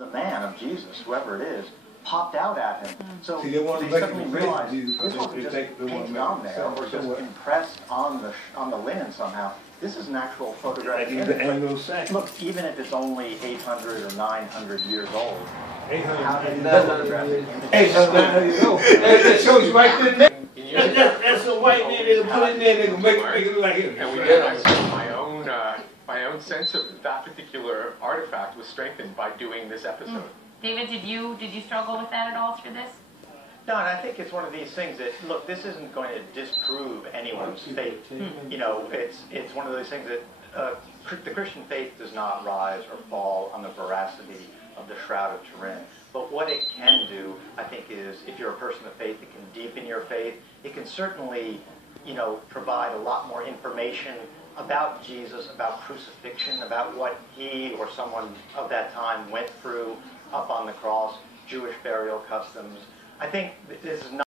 the man of Jesus, whoever it is, popped out at him. So see, they suddenly realized this wasn't just painted on there or just impressed on the linen somehow. This is an actual photographic image. Look, even if it's only 800 or 900 years old, 800. That shows you right there. That's a white man they can put in there. They can make it look like him. And we did. My own sense of that particular artifact was strengthened by doing this episode. David, did you struggle with that at all through this? No, and I think it's one of these things that, look, this isn't going to disprove anyone's faith. You know, it's one of those things that the Christian faith does not rise or fall on the veracity of the Shroud of Turin. But what it can do, I think, is if you're a person of faith, it can deepen your faith. It can certainly, you know, provide a lot more information about Jesus, about crucifixion, about what he or someone of that time went through up on the cross, Jewish burial customs. I think this is not